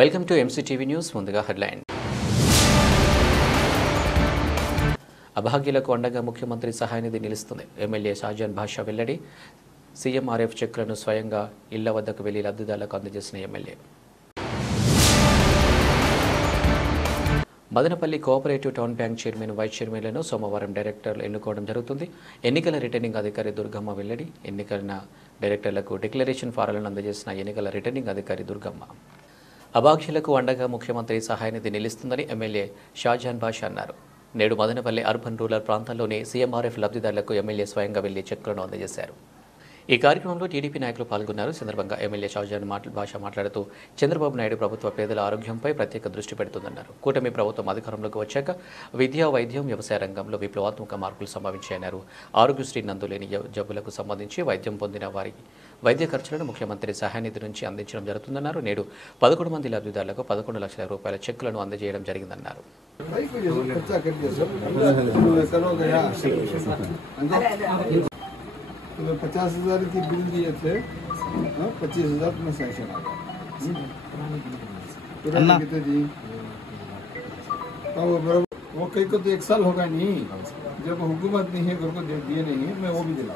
Welcome to MCTV news. ముందుగా headline. అభాగ్యులకు అండగా ముఖ్యమంత్రి సహాయ నిధి నిలుస్తుంది. ఎమ్మెల్యే షాజాన్ బాషా వెల్లడి. సీఎంఆర్ఎఫ్ చెక్లను స్వయంగా ఇళ్ల వద్దకు వెళ్లి లబ్ధిదారులకు అందజేసిన MLA. Madanapalle cooperative town bank chairman, vice చైర్మన్లను సోమవారం డైరెక్టర్లు ఎన్నుకోవడం జరుగుతుంది. ఎన్నికల రిటర్నింగ్ అధికారి దుర్గమ్మ వెల్లడి. ఎన్నికైన డైరెక్టర్లకు డిక్లరేషన్ ఫారాలను అందజేసిన ఎన్నికల రిటర్నింగ్ అధికారి దుర్గమ్మ. అభాగ్యులకు అండగా ముఖ్యమంత్రి సహాయ నిధి నిలుస్తుందని ఎమ్మెల్యే షాజాన్ బాషా అన్నారు. నేడు మదనపల్లి అర్బన్ రూరల్ ప్రాంతాల్లోని సీఎంఆర్ఎఫ్ లబ్ధిదారులకు ఎమ్మెల్యే స్వయంగా వెళ్లి చెక్కులను అందజేశారు. ఈ కార్యక్రమంలో టీడీపీ నాయకులు పాల్గొన్నారు. సందర్భంగా ఎమ్మెల్యే షాజాన్ బాషా మాట్లాడుతూ చంద్రబాబు నాయుడు ప్రభుత్వ పేదల ఆరోగ్యంపై ప్రత్యేక దృష్టి పెడుతుందన్నారు. కూటమి ప్రభుత్వం అధికారంలోకి వచ్చాక విద్య, వైద్యం, వ్యవసాయ రంగంలో విప్లవాత్మక మార్పులు సంభవించాయన్నారు. ఆరోగ్యశ్రీ నందులేని జబ్బులకు సంబంధించి వైద్యం పొందిన వారికి వైద్య ఖర్చులను ముఖ్యమంత్రి సహాయ నిధి నుంచి అందించడం జరుగుతుందన్నారు. నేడు 11 మంది లబ్ధిదారులకు 11 లక్షల రూపాయల చెక్కులను అందజేయడం జరిగిందన్నారు. तो 50,000 की बिल दिए थे, 25,000 में सैंक्शन आ गया। कितने दी? वो कई को तो 1 साल होगा नहीं, जब हुकूमत नहीं है घर को दिए नहीं है, मैं वो भी दिला।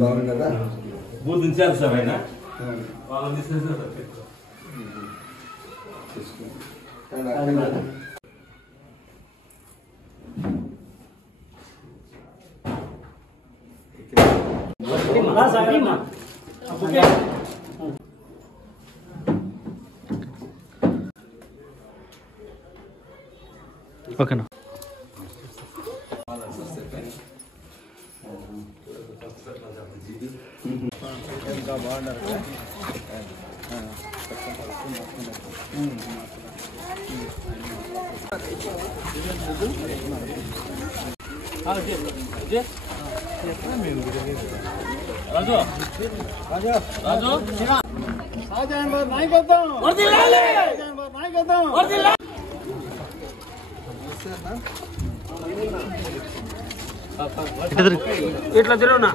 బాగుందా? బూత్ ఇన్ఛార్జ్ సార్ ఆయన వాళ్ళని తీసుకెళ్తారు. ఓకేనా? ఇట్లా తిరుగునా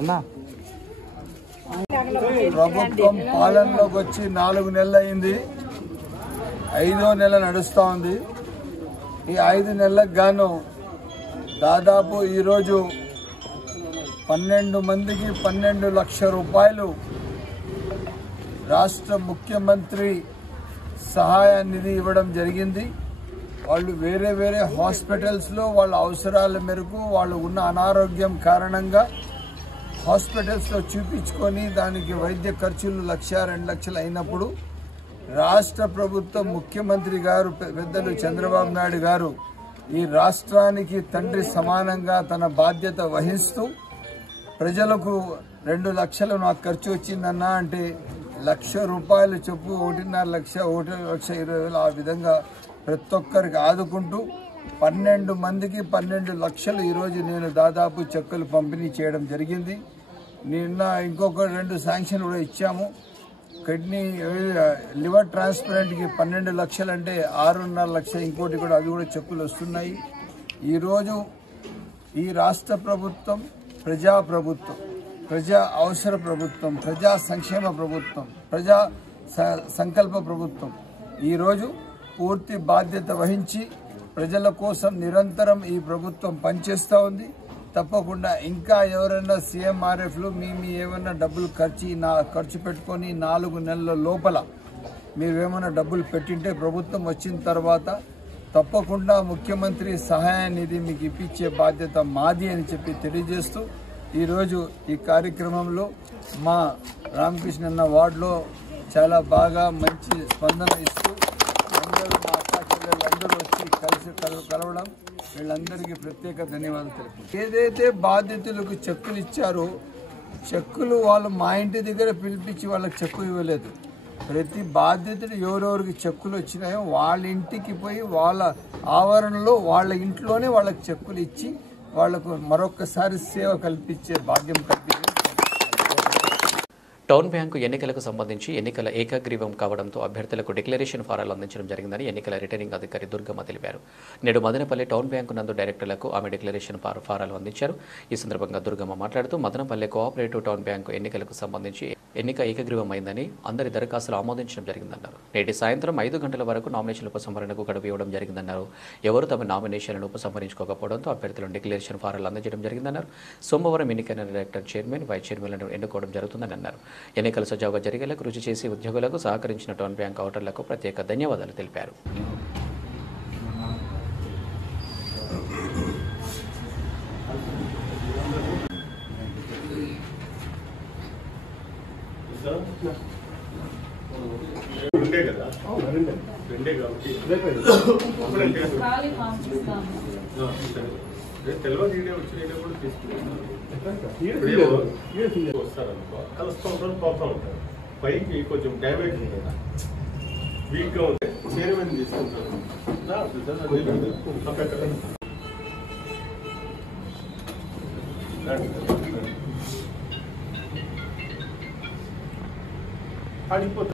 అన్నా ప్రభుత్వం పాలనలోకి వచ్చి 4 నెలలు అయింది. 5వ నెల నడుస్తూ ఉంది. ఈ 5 నెలలకు గాను దాదాపు ఈరోజు 12 మందికి 12 లక్షల రూపాయలు రాష్ట్ర ముఖ్యమంత్రి సహాయ నిధి ఇవ్వడం జరిగింది. వాళ్ళు వేరే వేరే హాస్పిటల్స్లో వాళ్ళ అవసరాల మేరకు వాళ్ళు ఉన్న అనారోగ్యం కారణంగా హాస్పిటల్స్లో చూపించుకొని దానికి వైద్య ఖర్చులు 1,00,000, 2 లక్షలు అయినప్పుడు రాష్ట్ర ప్రభుత్వం ముఖ్యమంత్రి గారు పెద్దలు చంద్రబాబు నాయుడు గారు ఈ రాష్ట్రానికి తండ్రి సమానంగా తన బాధ్యత వహిస్తూ ప్రజలకు 2 లక్షలు నాకు ఖర్చు వచ్చిందన్నా అంటే 1,00,000 రూపాయలు చొప్పు 1.5 లక్ష 1,20,000 ఆ విధంగా ప్రతి ఒక్కరికి ఆదుకుంటూ 12 మందికి 12 లక్షలు ఈరోజు నేను దాదాపు చెక్కులు పంపిణీ చేయడం జరిగింది. నిన్న ఇంకొక 2 శాంక్షన్ కూడా ఇచ్చాము. కిడ్నీ లివర్ ట్రాన్స్ప్లాంట్కి 12 లక్షలు అంటే 6.5 లక్షలు ఇంకోటి కూడా అవి కూడా చెక్కులు వస్తున్నాయి. ఈరోజు ఈ రాష్ట్ర ప్రభుత్వం ప్రజాప్రభుత్వం, ప్రజా అవసర ప్రభుత్వం, ప్రజా సంక్షేమ ప్రభుత్వం, ప్రజా సంకల్ప ప్రభుత్వం ఈరోజు పూర్తి బాధ్యత వహించి ప్రజల కోసం నిరంతరం ఈ ప్రభుత్వం పనిచేస్తూ ఉంది. తప్పకుండా ఇంకా ఎవరైనా సీఎంఆర్ఎఫ్లు మీ ఏమైనా డబ్బులు ఖర్చు పెట్టుకొని 4 నెలల లోపల మీరు ఏమైనా డబ్బులు పెట్టింటే ప్రభుత్వం వచ్చిన తర్వాత తప్పకుండా ముఖ్యమంత్రి సహాయ నిధి మీకు ఇప్పించే బాధ్యత మాది అని చెప్పి తెలియజేస్తూ ఈరోజు ఈ కార్యక్రమంలో మా రామకృష్ణ వార్డులో చాలా బాగా మంచి స్పందన ఇస్తూ అందరూ మా అక్క చెల్లెళ్ళందరూ వచ్చి కలిసి కలవడం వీళ్ళందరికీ ప్రత్యేక ధన్యవాదాలు తెలుపు. ఏదైతే బాధితులకు చెక్కులు ఇచ్చారో చెక్కులు వాళ్ళు మా ఇంటి దగ్గర పిలిపించి వాళ్ళకి చెక్కు ఇవ్వలేదు. ప్రతి బాధితుడు ఎవరెవరికి చెక్కులు వచ్చినాయో వాళ్ళ ఇంటికి పోయి వాళ్ళ ఆవరణలో వాళ్ళ ఇంట్లోనే వాళ్ళకి చెక్కులు ఇచ్చి వాళ్లకు మరొకసారి సేవ కల్పించే భాగ్యం కల్పించారు. టౌన్ బ్యాంకు ఎన్నికలకు సంబంధించి ఎన్నికల ఏకగ్రీవం కావడంతో అభ్యర్థులకు డిక్లరేషన్ ఫారాలు అందించడం జరిగిందని ఎన్నికల రిటర్నింగ్ అధికారి దుర్గమ్మ తెలిపారు. నేడు మదనపల్లి టౌన్ బ్యాంకు నందు డైరెక్టర్లకు ఆమె డిక్లరేషన్ ఫారాలు అందించారు. ఈ సందర్భంగా దుర్గమ్మ మాట్లాడుతూ మదనపల్లి కోఆపరేటివ్ టౌన్ బ్యాంకు ఎన్నికలకు సంబంధించి ఎన్నిక ఏకగ్రీవం అయిందని అందరి దరఖాస్తులు ఆమోదించడం జరిగిందన్నారు. నేటి సాయంత్రం 5 గంటల వరకు నామినేషన్ల ఉపసంహరణకు గడువు ఇవ్వడం జరిగిందన్నారు. ఎవరు తమ నామినేషన్లను ఉపసంహరించుకోకపోవడంతో అభ్యర్థులను డిక్లరేషన్ ఫారాలు అందించడం జరిగిందన్నారు. సోమవారం ఎన్నికైన డైరెక్టర్ చైర్మన్ వైస్ చైర్మన్లను ఎన్నుకోవడం జరుగుతుందని అన్నారు. ఎన్నికలు సజావుగా జరిగేలా కృషి చేసి ఉద్యోగులకు సహకరించిన టౌన్ బ్యాంక్ కౌంటర్లకు ప్రత్యేక ధన్యవాదాలు తెలిపారు. కలుస్తూ ఉంటారు, పోతూ ఉంటారు. పైకి కొంచెం డ్యామేజ్ ఉంది కదా, వీక్గా ఉంది. చైర్మన్ తీసుకుంటారు. పడిపోతుంది.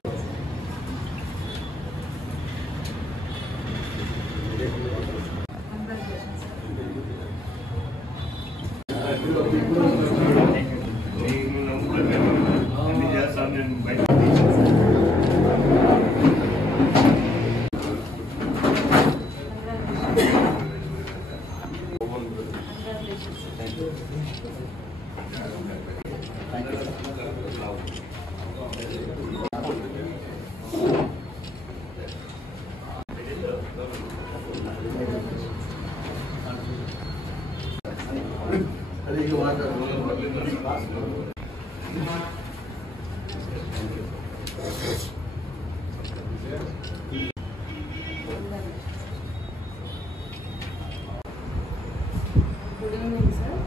Good evening sir.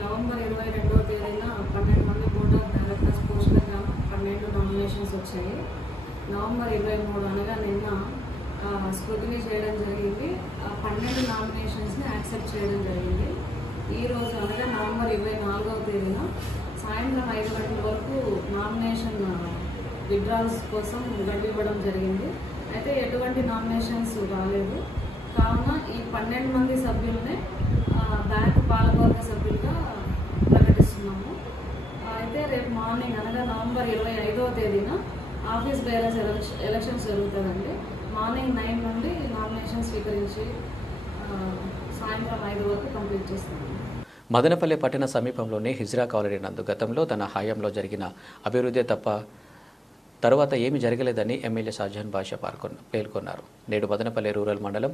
నవంబర్ 22వ తేదీన 12 మంది కూడా డైరెక్టర్స్ పోస్టులుగా 12 నామినేషన్స్ వచ్చాయి. నవంబర్ 23 అనగా నిన్న స్క్రూటినీ చేయడం జరిగింది. 12 నామినేషన్స్ని యాక్సెప్ట్ చేయడం జరిగింది. ఈరోజు అనగా నవంబర్ 24వ తేదీన సాయంత్రం 5 గంటల వరకు నామినేషన్ విత్డ్రాల్స్ కోసం గడువు ఇవ్వడం జరిగింది. అయితే ఎటువంటి నామినేషన్స్ రాలేదు. కావున ఈ 12 మంది సభ్యులనే బ్యాంకు పాలకవర్గ సభ్యులుగా ప్రకటిస్తున్నాము. అయితే రేపు మార్నింగ్ అనగా నవంబర్ 25వ తేదీన ఆఫీస్ బేరర్స్ ఎలక్షన్స్ జరుగుతుందండి. మార్నింగ్ 9 నుండి నామినేషన్ స్వీకరించి సాయంత్రం 5 వరకు కంప్లీట్ చేస్తాము. మదనపల్లి పట్టణ సమీపంలోని హిజ్రా కాలనీ నందు గతంలో తన హయాంలో జరిగిన అభివృద్ధి తప్ప తరువాత ఏమీ జరగలేదని ఎమ్మెల్యే షాజహాన్ బాషా పేర్కొన్నారు. నేడు మదనపల్లి రూరల్ మండలం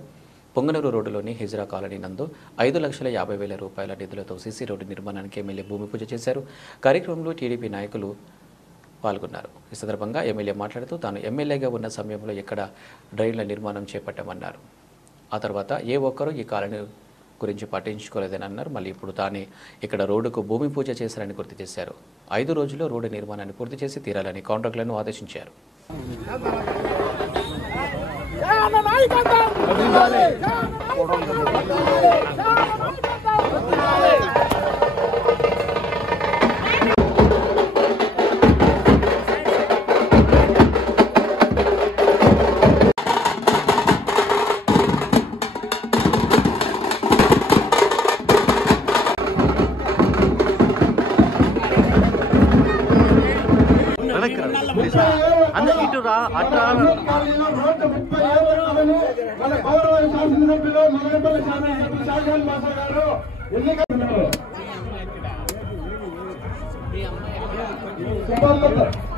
పొంగనూరు రోడ్డులోని హిజ్రా కాలనీ నందు 5,50,000 రూపాయల నిధులతో సీసీ రోడ్డు నిర్మాణానికి ఎమ్మెల్యే భూమి పూజ చేశారు. కార్యక్రమంలో టీడీపీ నాయకులు పాల్గొన్నారు. ఈ సందర్భంగా ఎమ్మెల్యే మాట్లాడుతూ తాను ఎమ్మెల్యేగా ఉన్న సమయంలో ఇక్కడ డ్రైన్ల నిర్మాణం చేపట్టామన్నారు. ఆ తర్వాత ఏ ఒక్కరూ ఈ కాలనీ గురించి పట్టించుకోలేదని అన్నారు. మళ్ళీ ఇప్పుడు తానే ఇక్కడ రోడ్డుకు భూమి పూజ చేశారని గుర్తు చేశారు. 5 రోజుల్లో రోడ్డు నిర్మాణాన్ని పూర్తి చేసి తీరాలని కాంట్రాక్టులను ఆదేశించారు.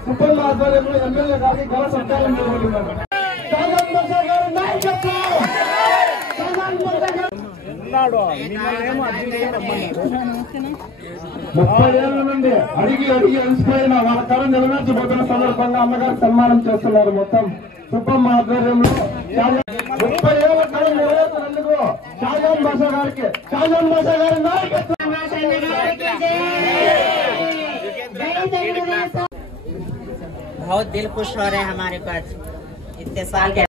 సుబ్బమ్మ ఆధ్వర్యంలో ఎమ్మెల్యే గారికి ఘన సత్కారం చేయబడింది. 30 ఏళ్ల నుండి అడిగి అలసిపోయిన వాళ్ళ కళ నెరవేర్చబోతున్న సందర్భంగా అమ్మగారికి సన్మానం చేస్తున్నారు. మొత్తం సుబ్బమ్మ ఆధ్వర్యంలో 30 ఏళ్ల కళ నెరవేర్చినందుకు షాజాన్ బాషా గారికి, షాజాన్ బాషా గారి నాయకత్వం. बहुत दिल खुश हो रहे हैं हमारे पास इतने साल के।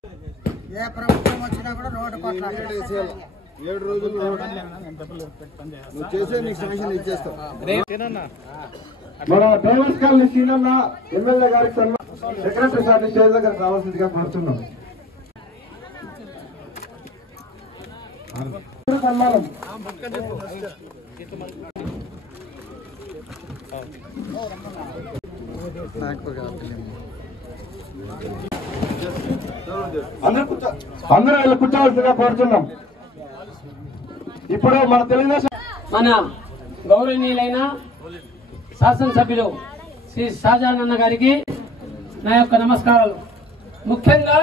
మన డ్రైవర్స్ కాలనీ సీనన్న ఎమ్మెల్యే గారికి సెక్రటరీ సార్ స్టేజ్ దగ్గర రావాల్సిందిగా కోరుతున్నాం. సన్మానం అందరూ వీళ్ళు కూర్చోవలసిందిగా కోరుతున్నాం. ఇప్పుడు మన తెలుగుదేశం మన గౌరవనీయులైన శాసనసభ్యులు శ్రీ షాజాన్ అన్న గారికి నా యొక్క నమస్కారాలు. ముఖ్యంగా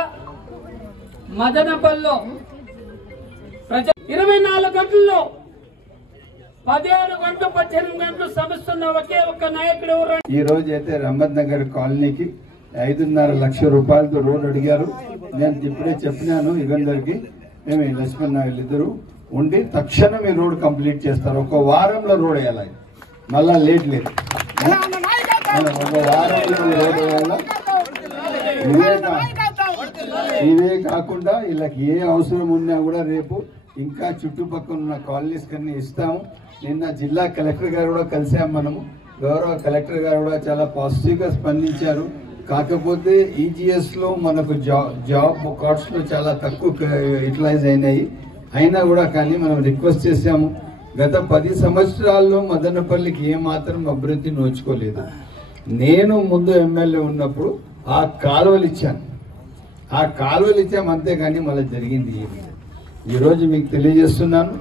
మదనపల్లిలో 24 గంటల్లో 17 గంటలు 18 గంటలు శ్రమిస్తున్న ఒకే ఒక్క నాయకుడు. ఈ రోజు అయితే రహమత్ నగర్ కాలనీకి 5.5 లక్షల రూపాయలతో రోడ్ అడిగారు. నేను ఇప్పుడే చెప్పినాను యుగంధర్కి, మేము లక్ష్మణ్ వీళ్ళిద్దరూ ఉండి తక్షణం ఈ రోడ్ కంప్లీట్ చేస్తారు. ఒక వారంలో రోడ్ వేయాలి, మళ్ళా లేట్ లేదు. ఒక వారంలో రోడ్ వేయాలా. ఇవే కాకుండా వీళ్ళకి ఏ అవసరం ఉన్నా కూడా రేపు ఇంకా చుట్టుపక్కల ఉన్న కాలనీస్ కన్నీ ఇస్తాము. నిన్న జిల్లా కలెక్టర్ గారు కూడా కలిసాము మనము. గౌరవ కలెక్టర్ గారు కూడా చాలా పాజిటివ్ గా స్పందించారు. కాకపోతే ఈజీఎస్ లో మనకు జాబ్ కార్డ్స్ లో చాలా తక్కువ యూటిలైజ్ అయినాయి. అయినా కూడా కానీ మనం రిక్వెస్ట్ చేశాము. గత 10 సంవత్సరాల్లో మదనపల్లికి ఏమాత్రం అభివృద్ధి నోచుకోలేదు. నేను ముందు ఎమ్మెల్యే ఉన్నప్పుడు ఆ కాలువలు ఇచ్చాను, అంతేగాని మళ్ళీ జరిగింది ఏమి. ఈరోజు మీకు తెలియజేస్తున్నాను,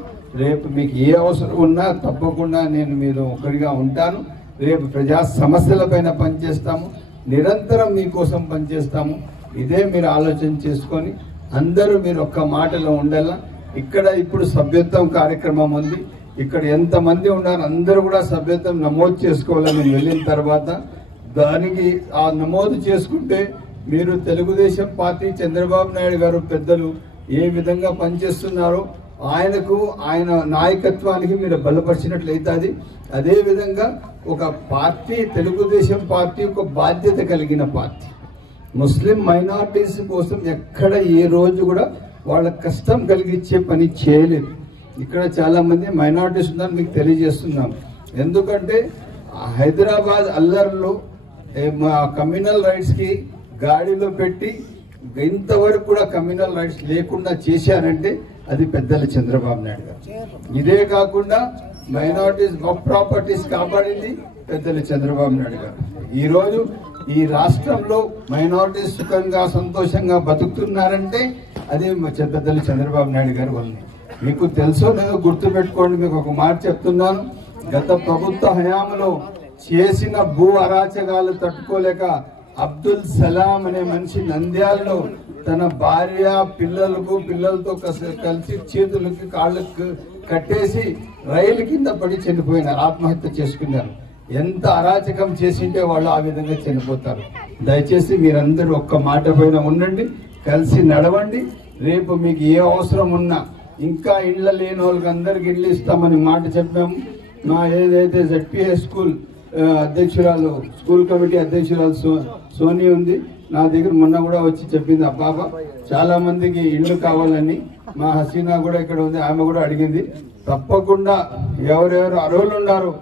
రేపు మీకు ఏ అవసరం ఉన్నా తప్పకుండా నేను మీరు ఒకరిగా ఉంటాను. రేపు ప్రజా సమస్యల పైన పనిచేస్తాము, నిరంతరం మీకోసం పనిచేస్తాము. ఇదే మీరు ఆలోచన చేసుకొని అందరూ మీరు ఒక్క మాటలో ఉండాలా. ఇక్కడ ఇప్పుడు సభ్యత్వం కార్యక్రమం ఉంది. ఇక్కడ ఎంతమంది ఉన్నారు అందరూ కూడా సభ్యత్వం నమోదు చేసుకోవాలని నేను వెళ్ళిన తర్వాత దానికి ఆ నమోదు చేసుకుంటే మీరు తెలుగుదేశం పార్టీ చంద్రబాబు నాయుడు గారు పెద్దలు ఏ విధంగా పనిచేస్తున్నారో ఆయన నాయకత్వానికి మీరు బలపరిచినట్లయితే అదే విధంగా ఒక పార్టీ తెలుగుదేశం పార్టీ ఒక బాధ్యత కలిగిన పార్టీ. ముస్లిం మైనారిటీస్ కోసం ఎక్కడ ఏ రోజు కూడా వాళ్ళ కష్టం కలిగించే పని చేయలేదు. ఇక్కడ చాలా మంది మైనారిటీస్ ఉన్నారు, మీకు తెలియజేస్తున్నాం. ఎందుకంటే హైదరాబాద్ అల్లర్లో కమ్యూనల్ రైట్స్ కి గాడిలో పెట్టి ఇంతవరకు కూడా కమ్యూనల్ రైట్స్ లేకుండా చేశారంటే అది పెద్దల చంద్రబాబు నాయుడు గారు. ఇదే కాకుండా మైనారిటీస్ ప్రాపర్టీస్ కాపాడింది పెద్దల చంద్రబాబు నాయుడు గారు. ఈ రోజు ఈ రాష్ట్రంలో మైనారిటీస్ సుఖంగా సంతోషంగా బతుకుతున్నారంటే అది పెద్దల చంద్రబాబు నాయుడు గారి వల్లనే. మీకు తెలుసో లేదో గుర్తుపెట్టుకోండి, మీకు ఒక మాట చెప్తున్నాను. గత ప్రభుత్వ హయాంలో చేసిన భూ అరాచకాలు తట్టుకోలేక అబ్దుల్ సలాం అనే మనిషి నంద్యాలలో తన భార్య పిల్లలతో కలిసి చేతులకి కాళ్ళకు కట్టేసి రైలు కింద పడి చనిపోయినారు, ఆత్మహత్య చేసుకున్నారు. ఎంత అరాచకం చేసింటే వాళ్ళు ఆ విధంగా చనిపోతారు. దయచేసి మీరందరూ ఒక్క మాట పైన ఉండండి, కలిసి నడవండి. రేపు మీకు ఏ అవసరం ఉన్నా ఇంకా ఇళ్ల లేని వాళ్ళకి అందరికి ఇళ్ళు ఇస్తామని మాట చెప్పాము. మా ఏదైతే ZPA స్కూల్ అధ్యక్షురాలు, స్కూల్ కమిటీ అధ్యక్షురాలు సోని ఉంది, నా దగ్గర మొన్న కూడా వచ్చి చెప్పింది. అబ్బాబా చాలా మందికి ఇళ్ళు కావాలని. మా హసీనా కూడా ఇక్కడ ఉంది, ఆమె కూడా అడిగింది. తప్పకుండా ఎవరెవరు అర్హులు ఉన్నారో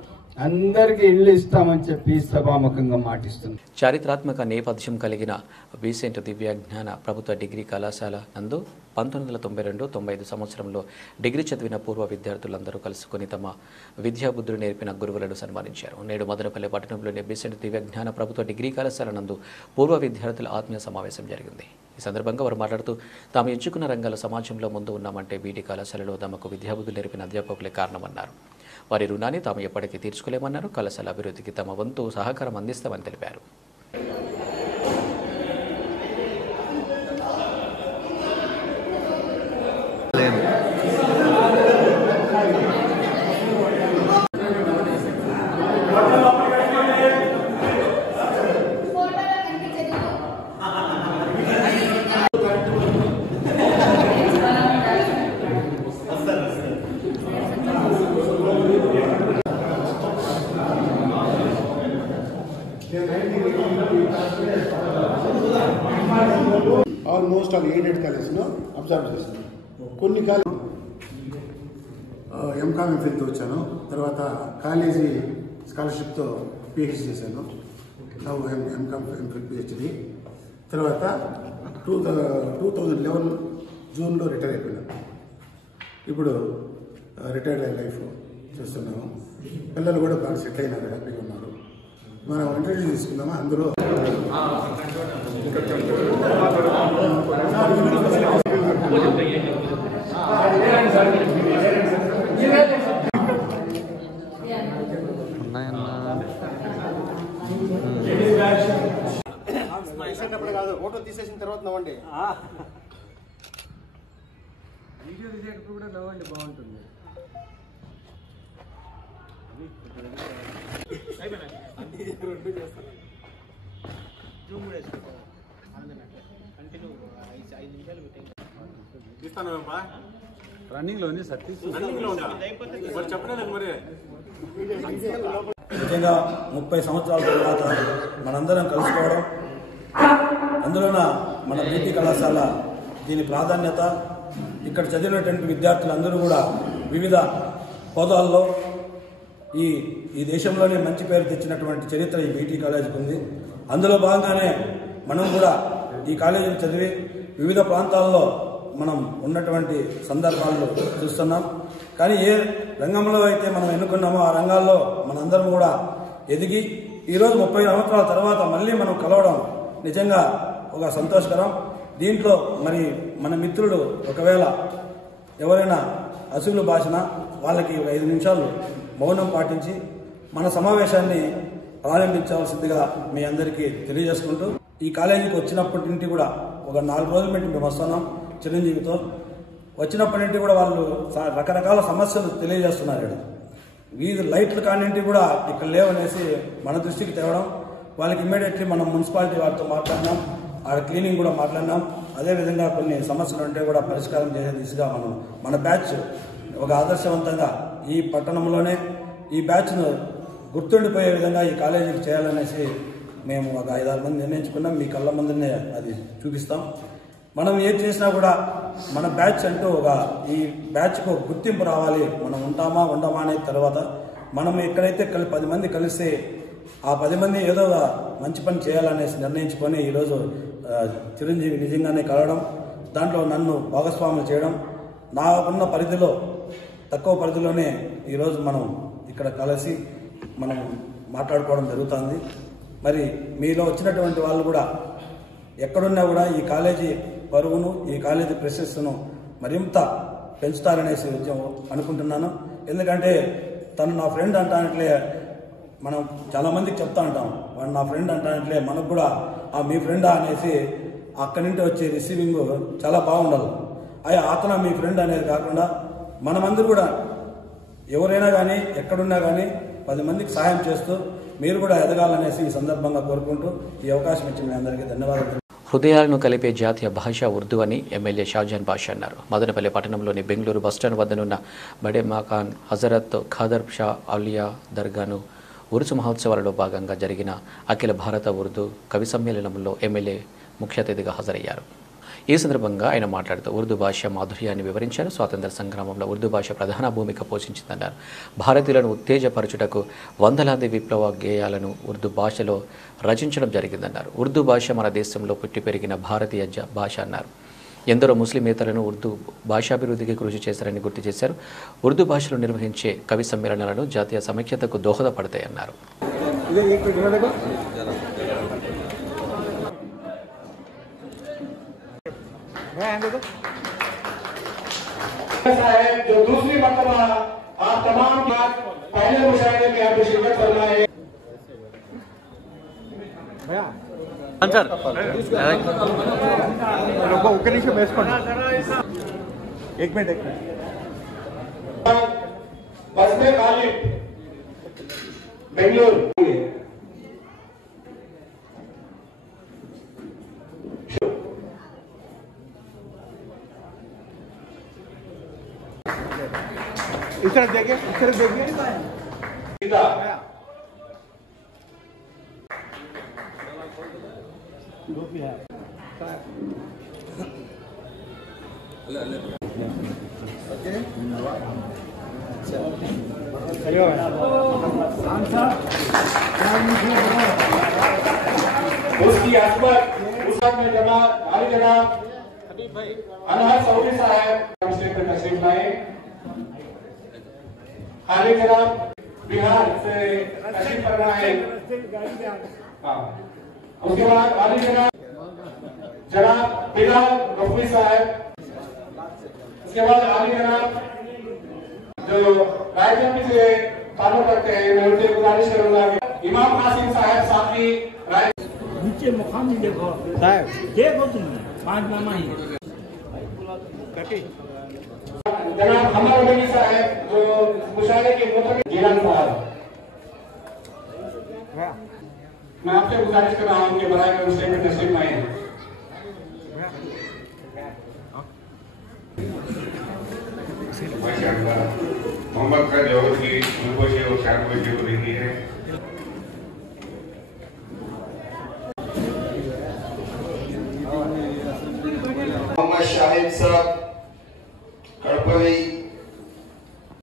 అందరికీ ఇళ్ళు ఇస్తామని చెప్పి సభాముఖంగా మాటిస్తుంది. చారిత్రాత్మక నేపథ్యం కలిగిన విసెంట్ దివ్యజ్ఞాన ప్రభుత్వ డిగ్రీ కళాశాల నందు 1992-95 సంవత్సరంలో డిగ్రీ చదివిన పూర్వ విద్యార్థులందరూ కలుసుకుని తమ విద్యాబుద్ధులు నేర్పిన గురువులను సన్మానించారు. నేడు మదనపల్లి పట్టణంలోని విసెంట్ దివ్యజ్ఞాన ప్రభుత్వ డిగ్రీ కళాశాల నందు పూర్వ విద్యార్థుల ఆత్మీయ సమావేశం జరిగింది. ఈ సందర్భంగా వారు మాట్లాడుతూ తాము ఎంచుకున్న రంగాల సమాజంలో ముందు ఉన్నామంటే బీటీ కళాశాలలో తమకు విద్యాబుద్ధులు నేర్పిన అధ్యాపకులే కారణమన్నారు. వారి రుణాన్ని తాము ఎప్పటికీ తీర్చుకోలేమన్నారు. కళాశాల అభివృద్ధికి తమ వంతు సహకారం అందిస్తామని తెలిపారు. ఆల్మోస్ట్ ఆల్ ఎయిడెడ్ కాలేజ్లో అబ్జర్వ్ చేశాను. కొన్ని కాలేజ్ ఎంకామ్ ఎంఫిల్తో వచ్చాను. తర్వాత కాలేజీ స్కాలర్షిప్తో పిహెచ్డి చేశాను. MCom MPhil PhD. తర్వాత 2011 జూన్లో రిటైర్ అయిపోయినాను. ఇప్పుడు రిటైర్డ్ లైఫ్ చేస్తున్నాము. పిల్లలు కూడా బాగా సెటిల్ అయినారు, హ్యాపీగా ఉన్నారు. మనం ఇంటర్వ్యూ తీసుకుందామా? అందులో కాదు, ఫోటో తీసేసిన తర్వాత నవ్వండి. వీడియో తీసేటప్పుడు కూడా నవ్వండి, బాగుంటుంది. రన్నింగ్లో ఉంది సతీష్, చెప్పలేదు మరి. నిజంగా 30 సంవత్సరాల తర్వాత మనందరం కలుసుకోవడం, అందులోన మన బీటీ కళాశాల దీని ప్రాధాన్యత, ఇక్కడ చదివినటువంటి విద్యార్థులందరూ కూడా వివిధ హోదాల్లో ఈ దేశంలోనే మంచి పేరు తెచ్చినటువంటి చరిత్ర ఈ బీటీ కాలేజీకి ఉంది. అందులో భాగంగానే మనం కూడా ఈ కాలేజీని చదివి వివిధ ప్రాంతాల్లో మనం ఉన్నటువంటి సందర్భాలు చూస్తున్నాం. కానీ ఏ రంగంలో అయితే మనం ఎన్నుకున్నామో ఆ రంగాల్లో మనందరం కూడా ఎదిగి ఈరోజు 30 సంవత్సరాల తర్వాత మళ్ళీ మనం కలవడం నిజంగా ఒక సంతోషకరం. దీంట్లో మరి మన మిత్రులు ఒకవేళ ఎవరైనా అసలు భాషన వాళ్ళకి 5 నిమిషాలు మౌనం పాటించి మన సమావేశాన్ని ప్రారంభించవలసిందిగా మీ అందరికీ తెలియజేసుకుంటూ, ఈ కాలేజీకి వచ్చినప్పటి నుండి కూడా ఒక 4 రోజుల నుండి మేము వస్తున్నాం చిరంజీవితో. వచ్చినప్పటి నుండి కూడా వాళ్ళు రకరకాల సమస్యలు తెలియజేస్తున్నారు. వీధి లైట్లు కానింటి కూడా ఇక్కడ లేవనేసి మన దృష్టికి తేవడం, వాళ్ళకి ఇమ్మీడియట్లీ మనం మున్సిపాలిటీ వారితో మాట్లాడినాం, ఆ క్లీనింగ్ కూడా మాట్లాడినాం. అదేవిధంగా కొన్ని సమస్యలు ఉంటే కూడా పరిష్కారం చేసే దిశగా మన బ్యాచ్ ఒక ఆదర్శవంతంగా ఈ పట్టణంలోనే ఈ బ్యాచ్ను గుర్తుండిపోయే విధంగా ఈ కాలేజీకి చేయాలనేసి మేము ఒక 5-6 మంది నిర్ణయించుకున్నాం. మీ కళ్ళ ముందునే అది చూపిస్తాం. మనం ఏం చేసినా కూడా మన బ్యాచ్ అంటూ ఈ బ్యాచ్కు గుర్తింపు రావాలి. మనం ఉంటామా ఉండమా అనే తర్వాత మనం ఎక్కడైతే 10 మంది కలిస్తే ఆ 10 మంది ఏదో మంచి పని చేయాలనేసి నిర్ణయించుకొని ఈరోజు చిరంజీవి నిజంగానే కలవడం, దాంట్లో నన్ను భాగస్వాములు చేయడం, నాకున్న పరిధిలో తక్కువ పరిధిలోనే ఈరోజు మనం ఇక్కడ కలిసి మనం మాట్లాడుకోవడం జరుగుతుంది. మరి మీలో వచ్చినటువంటి వాళ్ళు కూడా ఎక్కడున్నా కూడా ఈ కాలేజీ పరువును, ఈ కాలేజీ ప్రెసెస్ను మరింత పెంచుతారనేసి అనుకుంటున్నాను. ఎందుకంటే తను నా ఫ్రెండ్ అంటానట్లే మనం చాలామందికి చెప్తా ఉంటాం, వాడు నా ఫ్రెండ్ అంటానట్లే మనకు కూడా మీ ఫ్రెండా అనేసి అక్కడి నుండి వచ్చే రిసీవింగ్ చాలా బాగుండాలి. అతను మీ ఫ్రెండ్ అనేది కాకుండా మనమందరూ కూడా ఎవరైనా కానీ ఎక్కడున్నా కానీ 10 మందికి సహాయం చేస్తూ మీరు కూడా ఎదగాలనేసి ఈ సందర్భంగా కోరుకుంటూ ఈ అవకాశం ఇచ్చిన మీ అందరికీ ధన్యవాదాలు. హృదయాలను కలిపే జాతీయ భాష ఉర్దూ అని ఎమ్మెల్యే షాజాన్ బాషా అన్నారు. మదనపల్లి పట్టణంలోని బెంగళూరు బస్టాండ్ వద్దనున్న బడే మకాన్ హజరత్ ఖాదర్ షా అలియా దర్గాను ఉరుసు మహోత్సవాలలో భాగంగా జరిగిన అఖిల భారత ఉర్దూ కవి సమ్మేళనంలో ఎమ్మెల్యే ముఖ్య అతిథిగా హాజరయ్యారు. ఈ సందర్భంగా ఆయన మాట్లాడుతూ ఉర్దూ భాష మాధుర్యాన్ని వివరించారు. స్వాతంత్ర సంగ్రామంలో ఉర్దూ భాష ప్రధాన భూమిక పోషించిందన్నారు. భారతీయులను ఉత్తేజపరచుటకు వందలాది విప్లవ గేయాలను ఉర్దూ భాషలో రచించడం జరిగిందన్నారు. ఉర్దూ భాష మన దేశంలో పుట్టి పెరిగిన భారతీయ భాష అన్నారు. ఎందరో ముస్లిమేతరులను ఉర్దూ భాషాభివృద్ధికి కృషి చేశారని గుర్తు చేశారు. ఉర్దూ భాషలో నిర్వహించే కవి సమ్మేళనాలను జాతీయ సమైక్యతకు దోహదపడతాయన్నారు. जो दूसरी मर्तबा आप तमाम पहले मुशाहिदे में आपको शिरकत करना है। एक मिनट बस में खाली बेंगलुरु इस तरफ देखिए, इस तरफ देखिए। उसकी असमत उसमें में जनाब आली जनाब अनहर सऊदी साहब स्टेज पर तशरीफ लाए। आली जनाब बिहार से तशरीफ फरमा है। उसके बाद आली जनाब बिलाल गफूरी साहब। उसके बाद आली जनाब जो रायचंद से ताल्लुक रखते हैं, मैं उनसे गुजारिश करूंगा इमाम कासिम साहब साथी नीचे मुकामी देखो देखो तुम पांच नामा ही जनाब हमारे वली साहब जो मुशायरे के मुतलक गिलान साहब, मैं आपसे गुजारिश कर रहा हूँ कि बराए कर उससे में तशरीफ लाएं। माशाअल्लाह मोहम्मद का जो की उनकोशी और शानकोशी हो रही है। मोहम्मद शाहिद साहब कड़पवी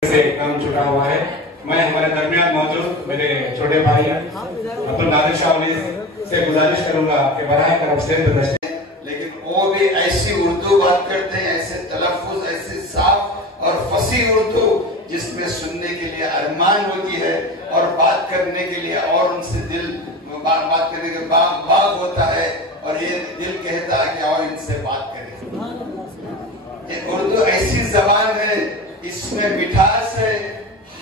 से काम चुका हुआ है। मैं हमारे दरमियान मौजूद मेरे छोटे भाई अब्दुल नादिर शाह से गुजारिश करूंगा कि बराए कर उससे लेकिन वो भी ऐसी उर्दू बात करते हैं, ऐसे तलफ्फुज, ऐसे साफ और फसीह उर्दू जिसमें सुनने के लिए अरमान होती है और बात करने के लिए और उनसे दिल बात करने के बाग होता है और ये दिल कहता है कि और इनसे बात करें। ये उर्दू ऐसी जबान है, इसमें मिठास है,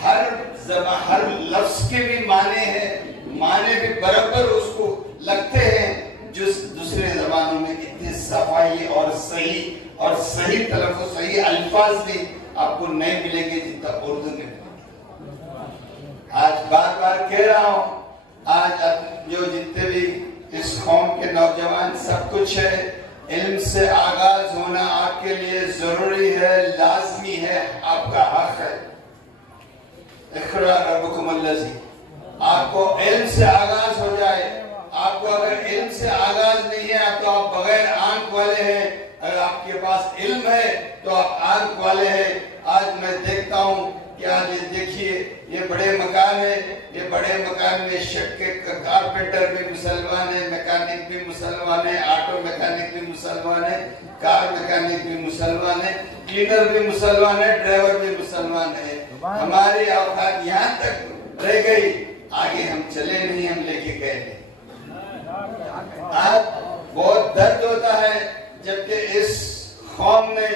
हर लफ्ज के भी माने हैं, माने भी बराबर उसको लगते हैं जो दूसरे जबानों में इतनी सफाई और सही तलफ़्फ़ुज़, सही अल्फाज भी आपको नहीं मिलेंगे जितना उर्दू में। आज बार बार कह रहा हूँ, आज जो जितने भी इस कौम के नौजवान सब कुछ है, इल्म से आगाज होना आपके लिए जरूरी है, लाजमी है, आपका हक है। इक़रा रब्बकुमुल्लज़ी, आपको इल्म से आगाज हो जाए। आपको अगर इल्म से आगाज नहीं है तो आप बगैर आंख वाले हैं, अगर आपके पास इल्म है तो आप आंख वाले हैं। आज मैं देखता हूँ कि आज देखिए ये बड़े मकान है, ये बड़े मकान में शक्के कारपेंटर भी मुसलमान है, मैकेनिक भी मुसलमान है, ऑटो मैकेनिक भी मुसलमान है, कार मैकेनिक भी मुसलमान है, क्लीनर भी मुसलमान है, ड्राइवर भी मुसलमान है। हमारी औकात यहाँ तक रह गई, आगे हम चले नहीं, हम लेके गए नहीं। आज बहुत दर्द होता है जबकि इस कौम ने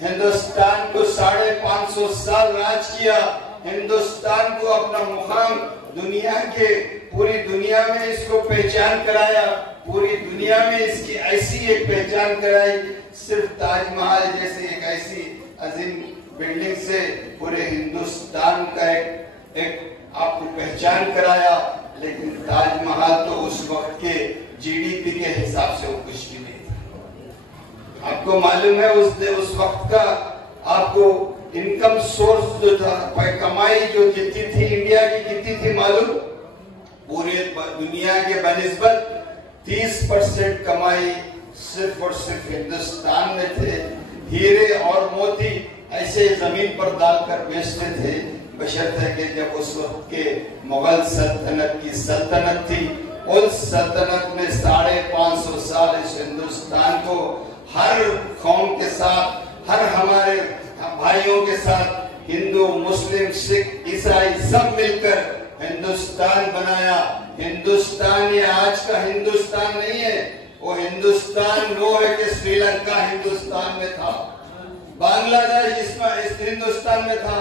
हिंदुस्तान को 550 साल राज किया, हिंदुस्तान को अपना मुकाम पूरी दुनिया में इसको पहचान कराया, पूरी दुनिया में इसकी ऐसी एक पहचान कराई। सिर्फ ताजमहल जैसे एक ऐसी अजीम बिल्डिंग से पूरे हिंदुस्तान का एक आपको पहचान कराया, लेकिन ताजमहल तो उस वक्त के जीडीपी के हिसाब से वो कुछ भी नहीं था। आपको मालूम है उस वक्त का आपको इनकम सोर्स जो था, कमाई जो जितनी थी इंडिया की कितनी थी मालूम? पूरे दुनिया के बनिस्बत 30% कमाई सिर्फ और सिर्फ हिंदुस्तान में थे। हीरे और मोती ऐसे जमीन पर डालकर बेचते थे, बशर्ते कि जब उस वक्त के मुगल सल्तनत की सल्तनत थी, उस सल्तनत में 550 साल इस हिंदुस्तान को हर कौम के साथ, हर हमारे भाइयों के साथ, हिंदू मुस्लिम सिख ईसाई सब मिलकर हिंदुस्तान बनाया। हिंदुस्तान ये आज का हिंदुस्तान नहीं है, वो हिंदुस्तान वो है कि श्रीलंका हिंदुस्तान में था, बांग्लादेश इस हिंदुस्तान में था,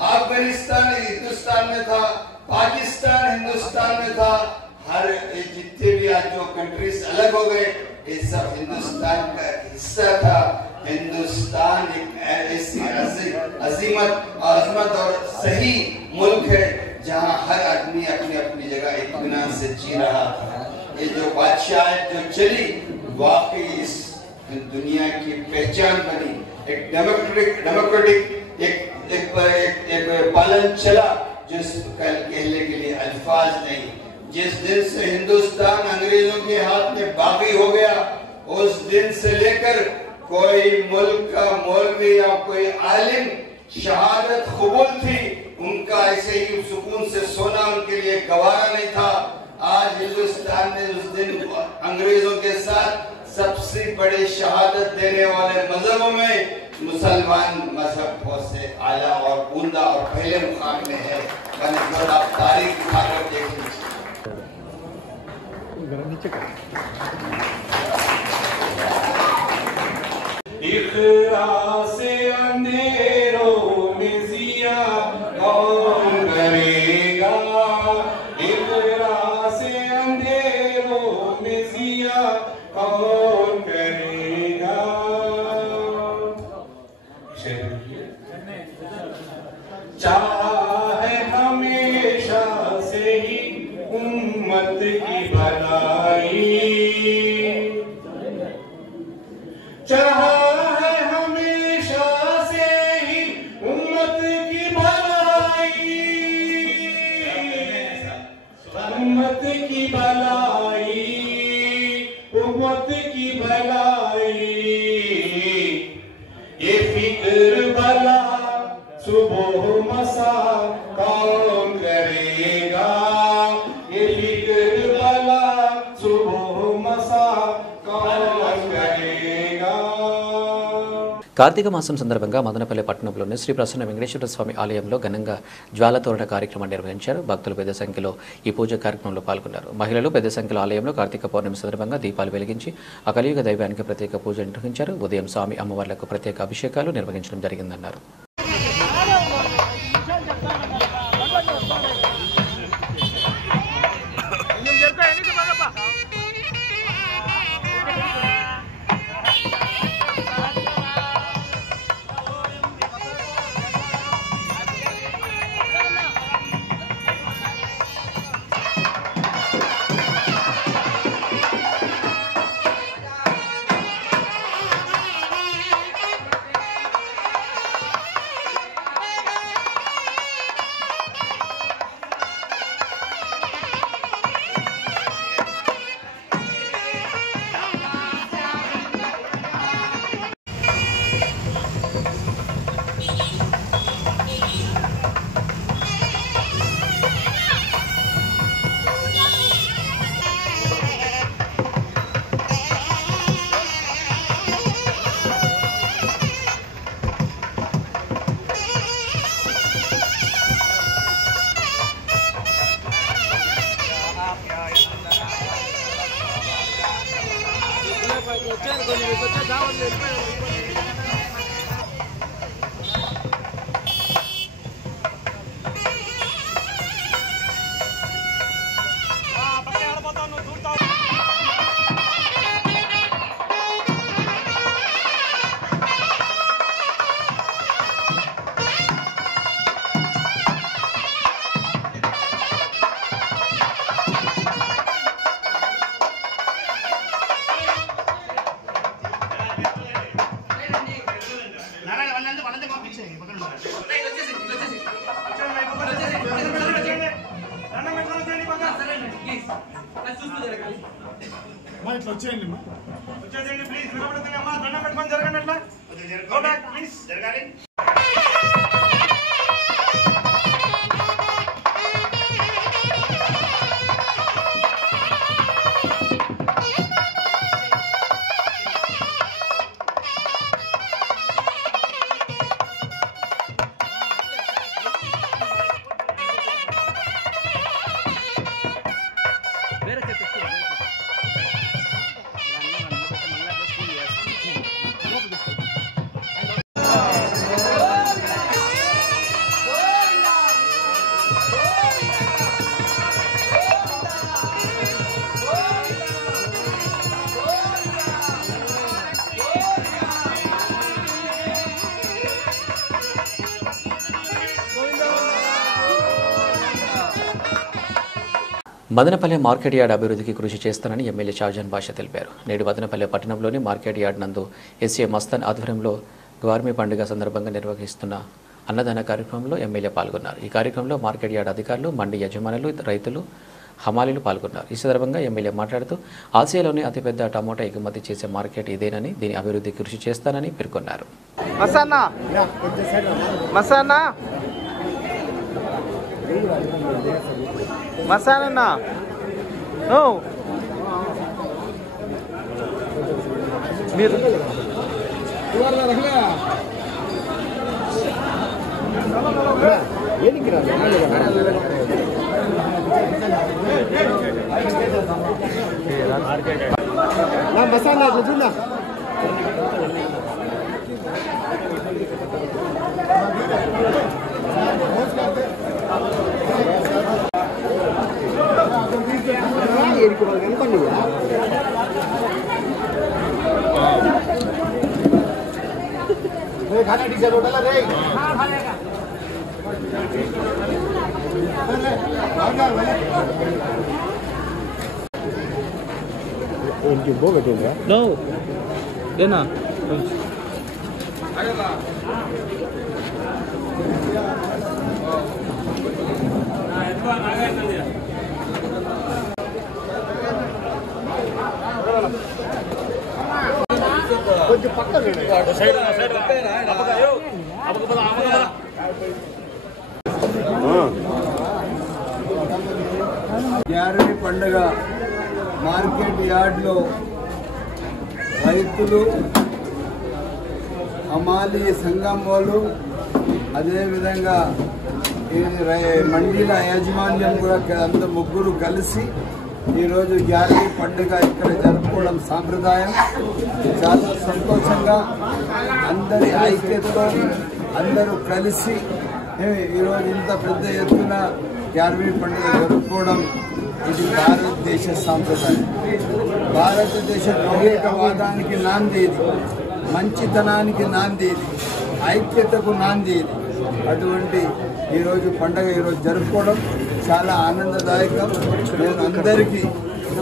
अफगानिस्तान हिंदुस्तान में था, पाकिस्तान हिंदुस्तान में था। हर जितने भी आज जो कंट्रीज अलग हो गए, ये सब हिंदुस्तान का हिस्सा था। हिंदुस्तान एक ऐसी अजीमत और सही मुल्क है जहाँ हर आदमी अपनी अपनी जगह इत्मीनान से जी रहा था। ये जो बादशाह जो चली वाकई इस दुनिया की पहचान बनी, एक डेमोक्रेटिक एक पालन चला जिस कहने के लिए अल्फाज नहीं। जिस दिन से हिंदुस्तान अंग्रेजों के हाथ में बागी हो गया, उस दिन से लेकर कोई मुल्क का मौलवी या कोई आलिम शहादत कबूल थी, उनका ऐसे ही सुकून से सोना उनके लिए गवारा नहीं था। आज हिंदुस्तान ने उस दिन अंग्रेजों के साथ सबसे बड़े शहादत देने वाले मजहबों में मुसलमान मजहब से आया और ऊंदा और पहले मुकाम में है। आप तारीख उठाकर देख लीजिए। इक़रा से अंधेरों में जिया कौन करेगा, इक़रा से अंधेरों में जिया कौन करेगा। चाहे हमेशा से ही उम्मत की भलाई, चाहे हमेशा से ही उम्मत की भलाई, उम्मत की भलाई, उम्मत की भलाई। ये फिक्र भला सुबह मसा कौन करेगा, ये फिक्र भला सुबह मसा कौन करेगा। కార్తీక మాసం సందర్భంగా మదనపల్లి పట్టణంలోని శ్రీ ప్రసన్న వెంకటేశ్వర స్వామి ఆలయంలో ఘనంగా జ్వాలతోరణ కార్యక్రమాన్ని నిర్వహించారు. భక్తులు పెద్ద సంఖ్యలో ఈ పూజ కార్యక్రమంలో పాల్గొన్నారు. మహిళలు పెద్ద సంఖ్యలో ఆలయంలో కార్తీక పౌర్ణమి సందర్భంగా దీపాలు వెలిగించి ఆ కలియుగ దైవానికి ప్రత్యేక పూజలు నిర్వహించారు. ఉదయం స్వామి అమ్మవార్లకు ప్రత్యేక అభిషేకాలు నిర్వహించడం జరిగిందన్నారు. వచ్చేసేయండి ప్లీజ్, వినపడుతుంది అమ్మా, దండం పెట్టుకొని జరగండి అట్లా. గో బ్యాక్ ప్లీజ్, జరగాలి. మదనపల్లె మార్కెట్ యార్డ్ అభివృద్ధికి కృషి చేస్తానని ఎమ్మెల్యే షాజాన్ బాషా తెలిపారు. నేడు మదనపల్లె పట్టణంలోని మార్కెట్ యార్డ్ నందు ఎస్ఏ మస్తాన్ ఆధ్వర్యంలో గౌర్మి పండుగ సందర్భంగా నిర్వహిస్తున్న అన్నదాన కార్యక్రమంలో ఎమ్మెల్యే పాల్గొన్నారు. ఈ కార్యక్రమంలో మార్కెట్ యార్డ్ అధికారులు, మండి యజమానులు, రైతులు హమాలీలు పాల్గొన్నారు. ఈ సందర్భంగా ఎమ్మెల్యే మాట్లాడుతూ ఆసియాలోని అతిపెద్ద టమోటా ఎగుమతి చేసే మార్కెట్ ఇదేనని, దీని అభివృద్ధి కృషి చేస్తానని పేర్కొన్నారు. గ్యారవీ పండుగ మార్కెట్ యార్డ్లో రైతులు, హమాలీ సంఘం వాళ్ళు, అదేవిధంగా మండీల యాజమాన్యం కూడా అంత ముగ్గురు కలిసి ఈరోజు గ్యారవీ పండుగ ఇక్కడ జరుపుకోవడం సాంప్రదాయం. చాలా సంతోషంగా అందరి ఐక్యతతో అందరూ కలిసి ఈరోజు ఇంత పెద్ద ఎత్తున గ్యారవీ పండుగ జరుపుకోవడం ఇది భారతదేశ సాంప్రదాయం. భారతదేశ మౌలికవాదానికి నాంది ఇది, మంచితనానికి నాంది ఇది, ఐక్యతకు నాంది ఇది. అటువంటి ఈరోజు పండుగ ఈరోజు జరుపుకోవడం చాలా ఆనందదాయకం. నేను అందరికీ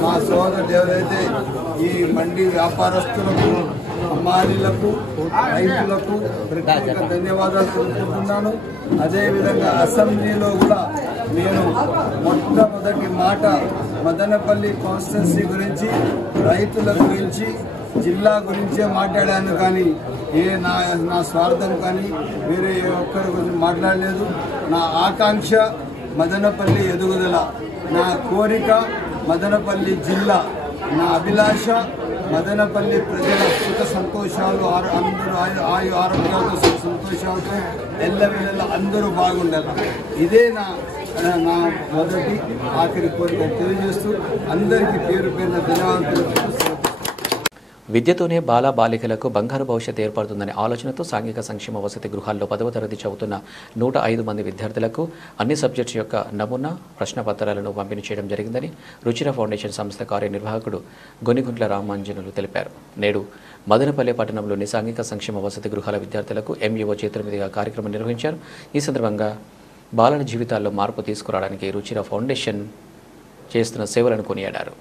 మా సోదరులు ఎవరైతే ఈ మండీ వ్యాపారస్తులకు, హమాలీలకు, రైతులకు ప్రత్యేక ధన్యవాదాలు తెలుపుతున్నాను. అదేవిధంగా అసెంబ్లీలో కూడా నేను మొట్టమొదటి మాట మదనపల్లి కాన్స్టిట్యున్సీ గురించి, రైతుల గురించి, జిల్లా గురించే మాట్లాడాను. కానీ నా స్వార్థం కానీ వేరే ఒక్కరి గురించి మాట్లాడలేదు. నా ఆకాంక్ష మదనపల్లి ఎదుగుదల, నా కోరిక మదనపల్లి జిల్లా, నా అభిలాష మదనపల్లి ప్రజల సుఖ సంతోషాలు, అందరూ ఆయు ఆరోగ్యాలతో సుఖ సంతోషాలతో ఎల్లవేళ అందరూ బాగుండాలి. ఇదే నా మొదటి ఆఖరి కోరిక తెలియజేస్తూ అందరికీ పేరు పేరున ధన్యవాదాలు. విద్యతోనే బాల బాలికలకు బంగారు భవిష్యత్తు ఏర్పడుతుందనే ఆలోచనతో సాంఘిక సంక్షేమ వసతి గృహాల్లో 10వ తరగతి చదువుతున్న 105 మంది విద్యార్థులకు అన్ని సబ్జెక్ట్స్ యొక్క నమూనా ప్రశ్నపత్రాలను పంపిణీ చేయడం జరిగిందని రుచిర ఫౌండేషన్ సంస్థ కార్యనిర్వాహకుడు గొనిగుంట్ల రామాంజనులు తెలిపారు. నేడు మదనపల్లె పట్టణంలోని సాంఘిక సంక్షేమ వసతి గృహాల విద్యార్థులకు ఎంఈఓ చేతుల మీదుగా కార్యక్రమం నిర్వహించారు. ఈ సందర్భంగా బాలల జీవితాల్లో మార్పు తీసుకురావడానికి రుచిర ఫౌండేషన్ చేస్తున్న సేవలను కొనియాడారు.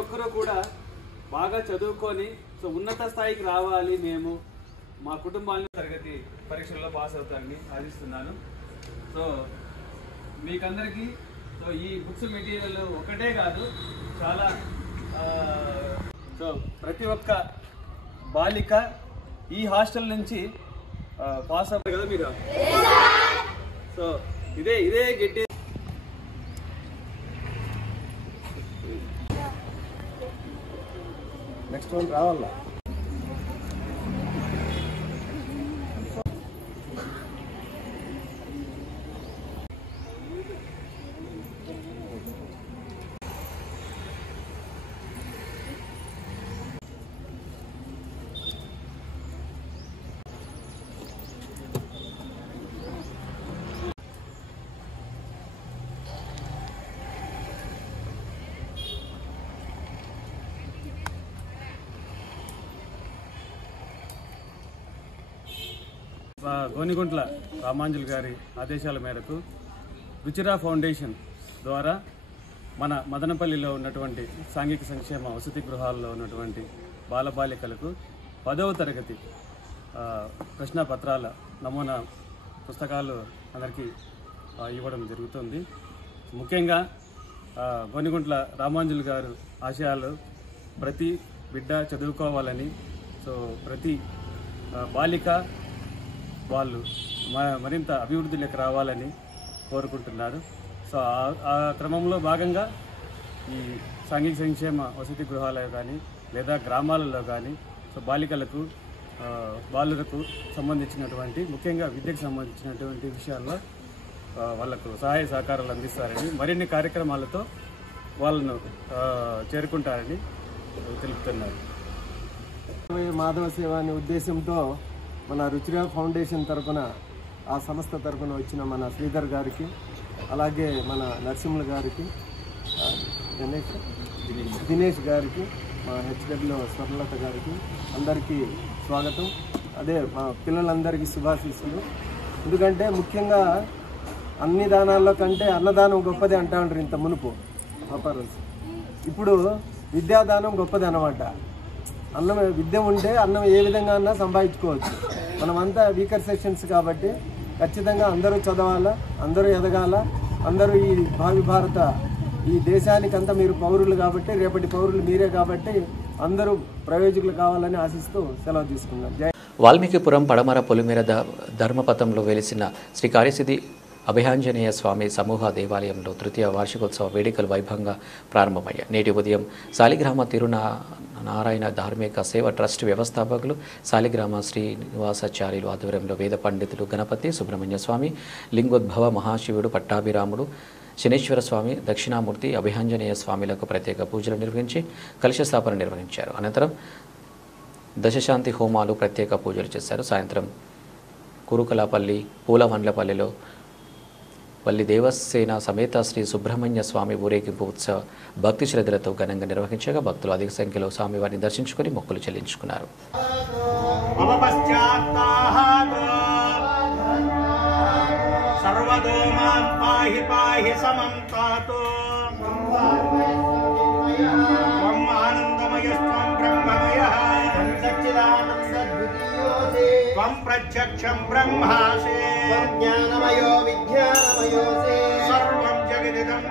ఒక్కరూ కూడా బాగా చదువుకొని ఉన్నత స్థాయికి రావాలి, మేము మా కుటుంబాన్ని తరగతి పరీక్షల్లో పాస్ అవుతానని ఆశిస్తున్నాను. సో మీకందరికీ ఈ బుక్స్ మెటీరియల్ ఒకటే కాదు, చాలా ప్రతి ఒక్క బాలిక ఈ హాస్టల్ నుంచి పాస్ అవుతారు కదా మీరు. సో ఇదే గట్టి నెక్స్ట్ వన్ రావాలా. గోనిగుంట్ల రామాంజులు గారి ఆదేశాల మేరకు రుచిరా ఫౌండేషన్ ద్వారా మన మదనపల్లిలో ఉన్నటువంటి సాంఘిక సంక్షేమ వసతి గృహాల్లో ఉన్నటువంటి బాలబాలికలకు 10వ తరగతి ప్రశ్నపత్రాల నమూనా పుస్తకాలు అందరికీ ఇవ్వడం జరుగుతుంది. ముఖ్యంగా గోనిగుంట్ల రామాంజులు గారు ఆశయాలు ప్రతి బిడ్డ చదువుకోవాలని, సో ప్రతి బాలిక వాళ్ళు మరింత అభివృద్ధిలోకి రావాలని కోరుకుంటున్నారు. సో ఆ క్రమంలో భాగంగా ఈ సాంఘిక సంక్షేమ వసతి గృహాలు కానీ లేదా గ్రామాలలో కానీ సో బాలికలకు బాలులకు సంబంధించినటువంటి ముఖ్యంగా విద్యకు సంబంధించినటువంటి విషయాల్లో వాళ్లకు సహాయ సహకారాలు అందిస్తారని, మరిన్ని కార్యక్రమాలతో వాళ్ళను చేరుకుంటారని తెలుపుతున్నారు. మాధవ సేవ అనే ఉద్దేశంతో మన రుచిరా ఫౌండేషన్ తరఫున ఆ సంస్థ తరఫున వచ్చిన మన శ్రీధర్ గారికి, అలాగే మన నరసింహుల గారికి, దినేష్ గారికి, మా హెచ్డబ్ల్యూ స్వర్ణలత గారికి అందరికీ స్వాగతం. అదే మా పిల్లలందరికీ శుభాశీస్సులు. ఎందుకంటే ముఖ్యంగా అన్ని దానాల్లో కంటే అన్నదానం గొప్పది అంటా ఉంటారు ఇంత మునుపు అపారల్స్. ఇప్పుడు విద్యాదానం గొప్పది అన్నమాట. అన్నం విద్య ఉంటే అన్నం ఏ విధంగా అన్నా సంపాదించుకోవచ్చు. మనమంతా వీకర్ సెక్షన్స్ కాబట్టి ఖచ్చితంగా అందరూ చదవాలా, అందరూ ఎదగాల, అందరూ ఈ భావి భారత ఈ దేశానికంతా మీరు పౌరులు కాబట్టి, రేపటి పౌరులు మీరే కాబట్టి అందరూ ప్రయోజకులు కావాలని ఆశిస్తూ సెలవు తీసుకున్నాం. వాల్మీకిపురం పడమర పొలిమేర ధర్మపథంలో వెలిసిన శ్రీ కార్యసిద్ధి అభయాంజనేయ స్వామి సమూహ దేవాలయంలో తృతీయ వార్షికోత్సవ వేడుకలు వైభవంగా ప్రారంభమయ్యాయి. నేటి ఉదయం సాలిగ్రామ తిరునారాయణ ధార్మిక సేవ ట్రస్ట్ వ్యవస్థాపకులు సాలిగ్రామ శ్రీనివాసాచార్యులు ఆధ్వర్యంలో వేద పండితులు గణపతి సుబ్రహ్మణ్య స్వామి, లింగోద్భవ మహాశివుడు పట్టాభిరాముడు, శనేశ్వర స్వామి, దక్షిణామూర్తి, అభయాంజనేయ స్వామిలకు ప్రత్యేక పూజలు నిర్వహించి కలశ స్థాపన నిర్వహించారు. అనంతరం దశశాంతి హోమాలు ప్రత్యేక పూజలు చేశారు. సాయంత్రం కురుకలపల్లి పూలవండ్లపల్లిలో వల్లి దేవసేన సమేత శ్రీ సుబ్రహ్మణ్య స్వామి ఊరేగింపు ఉత్సవ భక్తి శ్రద్ధలతో ఘనంగా నిర్వహించగా భక్తులు అధిక సంఖ్యలో స్వామివారిని దర్శించుకుని మొక్కులు చెల్లించుకున్నారు. ప్రత్యక్షం బ్రహ్మాసి జ్ఞానమయో విజ్ఞానమయో సర్వం జగదిదం.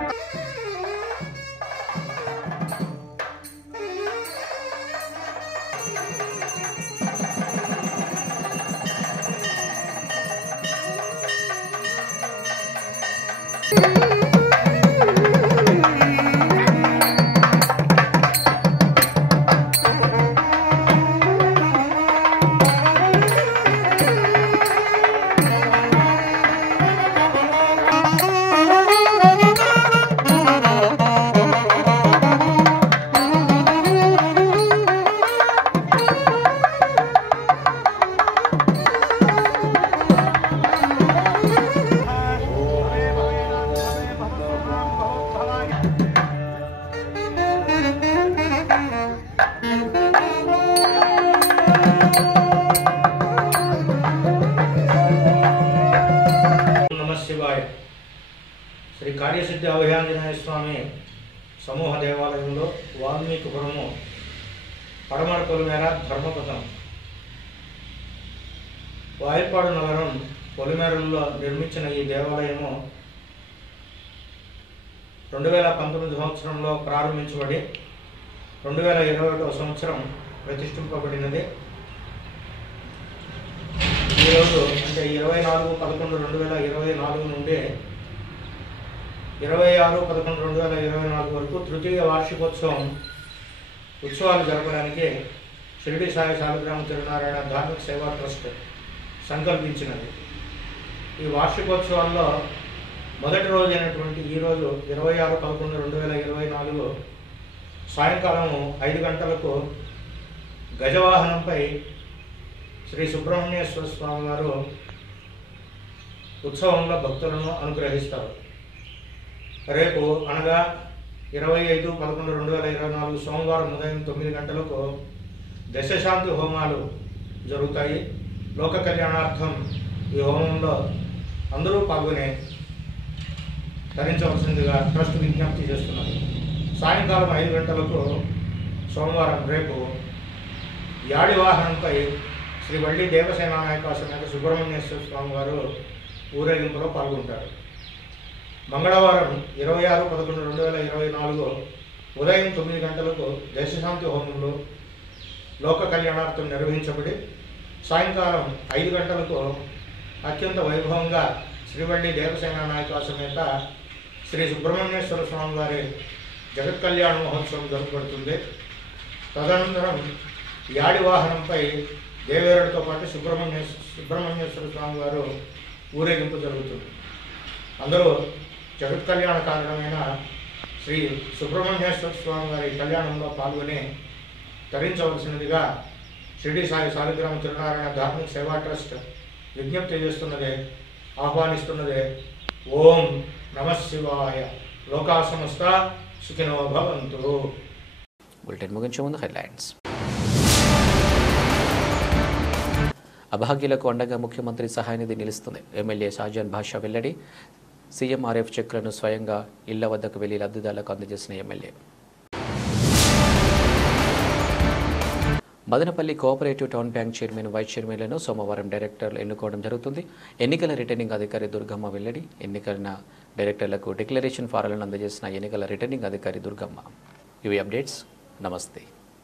శ్రీ కార్యసిద్ధి అభయాంజనేయ స్వామి సమూహ దేవాలయంలో వాల్మీకిపురము పడమర పొలిమేర ధర్మపథం వాయపాడు నగరం పొలిమేరల్లో నిర్మించిన ఈ దేవాలయము 2019 సంవత్సరంలో ప్రారంభించబడి 2021 సంవత్సరం ప్రతిష్ఠింపబడినది. ఈరోజు అంటే 24/11/2024 నుండి 26/11/2024 వరకు తృతీయ వార్షికోత్సవం ఉత్సవాలు జరపడానికి షిరిడి సాయి సాలిగ్రామ తిరునారాయణ ధార్మిక సేవా ట్రస్ట్ సంకల్పించినది. ఈ వార్షికోత్సవాల్లో మొదటి రోజు అయినటువంటి ఈరోజు 26/11/2024 సాయంకాలం 5 గంటలకు గజవాహనంపై శ్రీ సుబ్రహ్మణ్యేశ్వర స్వామి వారు ఉత్సవంలో భక్తులను అనుగ్రహిస్తారు. రేపు అనగా 25/11/2024 సోమవారం ఉదయం 9 గంటలకు దశశాంతి హోమాలు జరుగుతాయి. లోక కళ్యాణార్థం ఈ హోమంలో అందరూ పాల్గొని ధరించవలసిందిగా ట్రస్ట్ విజ్ఞప్తి చేస్తున్నారు. సాయంకాలం 5 గంటలకు సోమవారం రేపు యాడి వాహనంపై శ్రీ వల్లి దేవసేన నాయక సమేత సుబ్రహ్మణ్యేశ్వర స్వామి వారు ఊరేగింపులో పాల్గొంటారు. మంగళవారం 26/11/2024 ఉదయం 9 గంటలకు దేశశాంతి హోమంలో లోక కళ్యాణార్థం నిర్వహించబడి సాయంకాలం 5 గంటలకు అత్యంత వైభవంగా శ్రీవల్లి దేవసేన నాయక సమేత శ్రీ సుబ్రహ్మణ్యేశ్వర స్వామి వారి జగత్ కళ్యాణ మహోత్సవం జరపబడుతుంది. తదనంతరం యాడి వాహనంపై దేవేరుడితో పాటు సుబ్రహ్మణ్యేశ్వర స్వామి వారు ఊరేగింపు జరుగుతుంది. అందరూ జగత్ కళ్యాణ కారణమైన శ్రీ సుబ్రహ్మణ్యేశ్వర స్వామి వారి కళ్యాణంలో పాల్గొని తరించవలసినదిగా షిరిడి సాయి సాలిగ్రామ తిరునారాయణ ధార్మిక సేవా ట్రస్ట్ విజ్ఞప్తి చేస్తున్నదే, ఆహ్వానిస్తున్నదే. ఓం నమః శివాయ. లోకా సమస్త సుఖినో భవంతు. బులెటిన్ ముగించే ముందు హెడ్లైన్స్. అభాగ్యులకు అండగా ముఖ్యమంత్రి సహాయనిధి నిలుస్తుంది. ఎమ్మెల్యే షాజాన్ భాషా వెల్లడి. సీఎంఆర్ఎఫ్ చెక్లను స్వయంగా ఇళ్ల వద్దకు వెళ్లి లబ్ధిదారులకు అందజేసిన MLA. Madanapalle cooperative town bank chairman, vice చైర్మన్లను సోమవారం డైరెక్టర్లు ఎన్నుకోవడం జరుగుతుంది. ఎన్నికల రిటర్నింగ్ అధికారి దుర్గమ్మ వెల్లడి. ఎన్నికైన డైరెక్టర్లకు డిక్లరేషన్ ఫారాలను అందజేసిన ఎన్నికల రిటర్నింగ్ అధికారి దుర్గమ్మ. ఇవి అప్డేట్స్. నమస్తే.